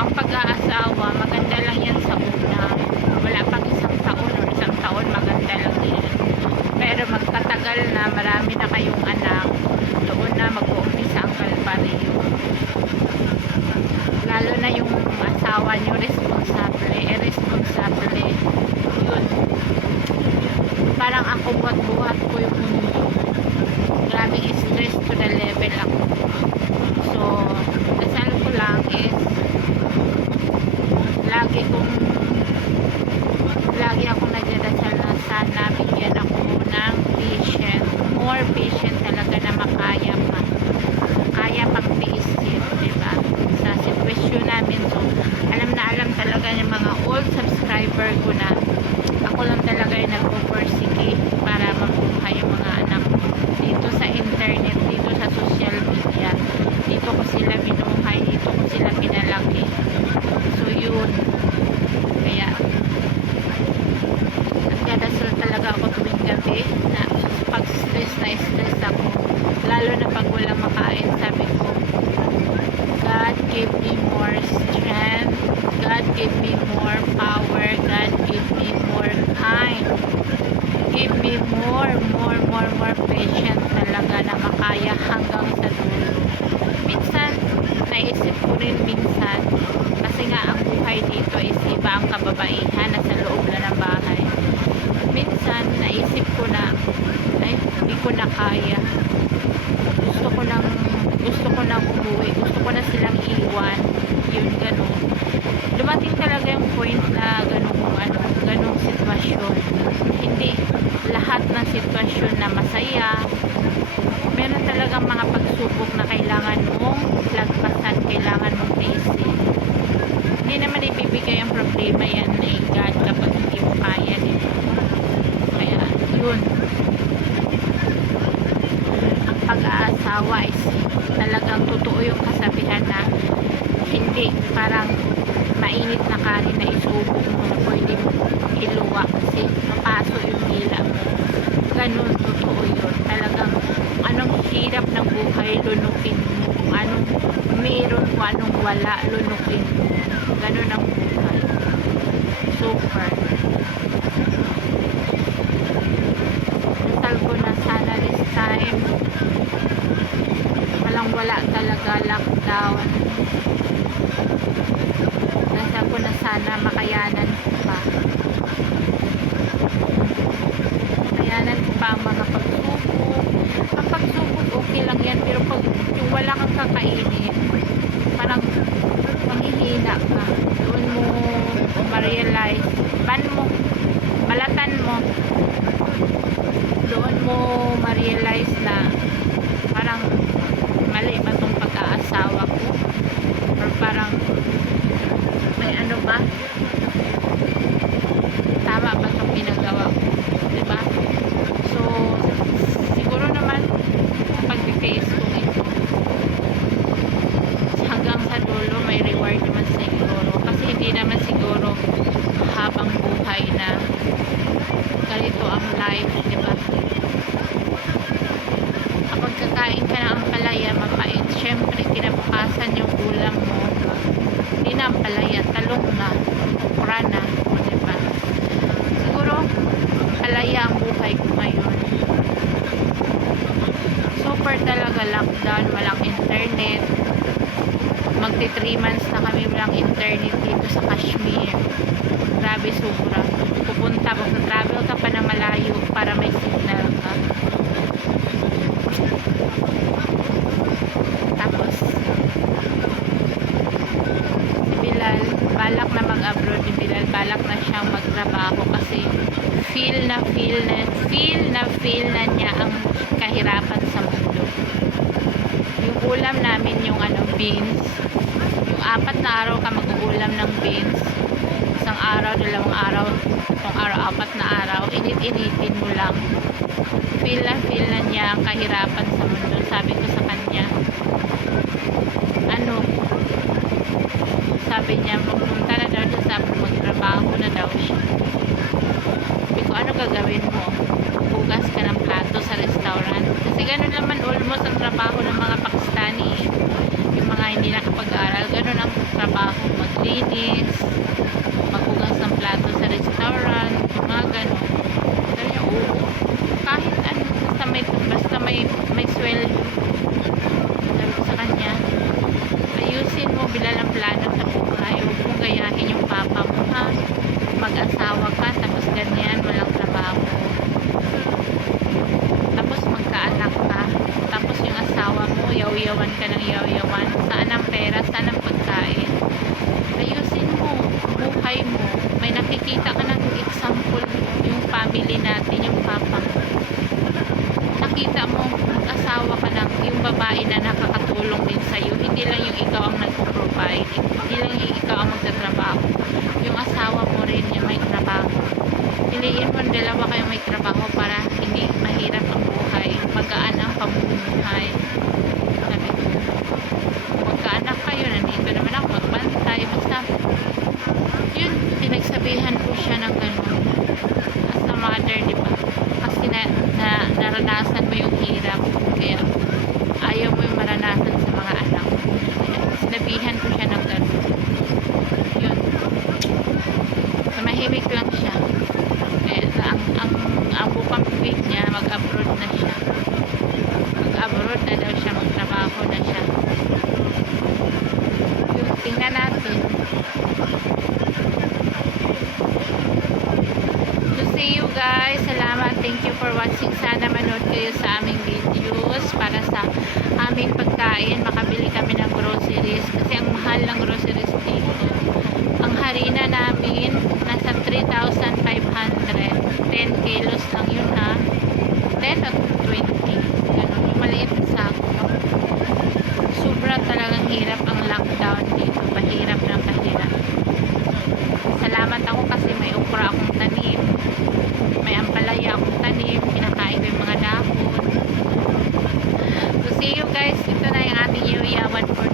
ang pag-aasawa, maganda lang yan sa una. Wala pang isang taon o isang taon, maganda lang yan. Pero magtatagal na, marami na kayong anak, doon na mag-uumpisa ang kalbaryo. Lalo na yung asawa nyo, responsable, irresponsible. Yun. Parang ako buhat-buhat ko yung mundo. Maraming stress to the level ako. So, dasal ko lang is lagi akong nagdadasal na sana bigyan ako ng patient, more patient talaga na makaya pa. Kaya pang tiisin, diba? Sa sitwasyon namin, so, alam na alam talaga ng mga old subscriber ko na ako lang talaga yung nag-persecute para mabuhay yung mga anak ko. Dito sa internet, dito sa social media, dito ko sila binuhay, dito ko sila pinalaki. So yun, kaya nagdadasal talaga ako tuwing gabi na pag stress na stress ako, lalo na pag walang makain. Sabi ko, God give me more strength, God give me more power, God give me more kind, give me more patience talaga na makaya hanggang sa dulo. Minsan naisip ko rin minsan, kasi nga ang buhay dito is iba ang kababaihan nasa loob na ng bahay. Minsan naisip ko na ay hindi ko na kaya, gusto ko nang umuwi, gusto ko na silang iwan. Yun, ganun. Dumating talaga yung point na ganung sitwasyon. Hindi lahat ng sitwasyon na masaya. Meron talagang mga pagsubok na kailangan mong lagpasan, kailangan mong tiisin. Hindi naman ibibigay ang problema yan ni God kapag hindi mo kaya dito. Kaya yun, ang pag-aasawa is talagang totoo yung kasabihan na hindi parang mainit na kanin na isubok mo na pwede mo iluwa kasi mapaso yung hila mo. Ganun, totoo yun. Talagang anong hirap ng buhay, lunukin mo. Kung anong meron, kung anong wala, lunukin mo. Ganun ang buhay. Super. Dasal ko na sana this time wala talaga lockdown. Dasal ko na sana makayanan ko pa. Makayanan ko pa ang mga pagsubok. Ang pagsubok okay lang yan, pero pag yung wala kang kakainin, parang manghihina ka. Doon mo ma-realize, balatan mo, doon mo ma-realize na parang mali ba itong pag-aasawa ko, or parang may ano ba, tama ba itong ginagawa ko, diba? So siguro naman pagtitiis ko ito hanggang sa dulo, may reward naman siguro, kasi hindi naman siguro habang buhay na ganito ang life, diba? Kapag kakain ka ng ampalaya, mapait, syempre kinabukasan yung ulam mo, hindi na ampalaya, talong na, okra na, diba? Siguro ampalaya ang buhay ko ngayon. Super talaga lockdown, walang internet. Magti 3 months na kami walang internet dito sa Kashmir. Grabe, sobra. Pupunta, mag-travel ka pa ng malayo para may signal ka. Tapos si Bilal, balak na mag-abroad ni Bilal, balak na siyang magtrabaho kasi feel na niya ang kahirapan sa mundo. Yung ulam namin, yung beans, yung 4 na araw ka mag-uulam ng beans, isang araw, 2 araw, itong araw, 4 na araw, init-initin mo lang. Feel na niya ang kahirapan sa mundo. Sabi ko sa kanya, sabi niya, magpunta na daw sa magtrabaho na daw siya. Sabi ko, ano gagawin mo? Hugas ka ng plato sa restaurant? Kasi ganun naman almost ang trabaho ng mga Pakistani. Yung mga hindi nakapag-aral, ganun ang trabaho, nakakatulong din sa'yo. Hindi lang yung ikaw ang nagpo-provide. Hindi lang yung ikaw ang magtatrabaho. Yung asawa mo rin yung may trabaho. Piliin mo dalawa kayong may trabaho para hindi mahirap ang buhay. Magaan ang pamumuhay. Sabi ko, magkaanak kayo, nandito naman ako, magbantay, basta yun, pinagsabihan ko siya ng ganun as a mother, di ba? Kasi naranasan mo yung hirap, kaya ayaw mo yung maranasan sa mga anak mo. Kaya sinabihan ko siya ng ganun. Yun, tumahimik lang siya. Kaya ang bukang bibig niya, mag-abroad na siya. Mag-abroad na daw siya, magtrabaho na siya. Yun, tingnan natin. So see you guys. Salamat. Thank you for watching. Sana manood kayo sa aming videos para sa aming pagkain. Makabili kami ng groceries kasi ang mahal ng groceries dito. Ang harina namin nasa 3,500. 10 kilos lang yun, ha. 10 o 20. Ganun. Yung maliit na sako. Sobra talagang hirap ang lockdown dito. Pahirap na pahirap. Salamat ako kasi may okra akong tanim. May ampalaya akong tanim. Pinakain ko yung mga dahon. So see you guys. Ito na yung ating iuyawan for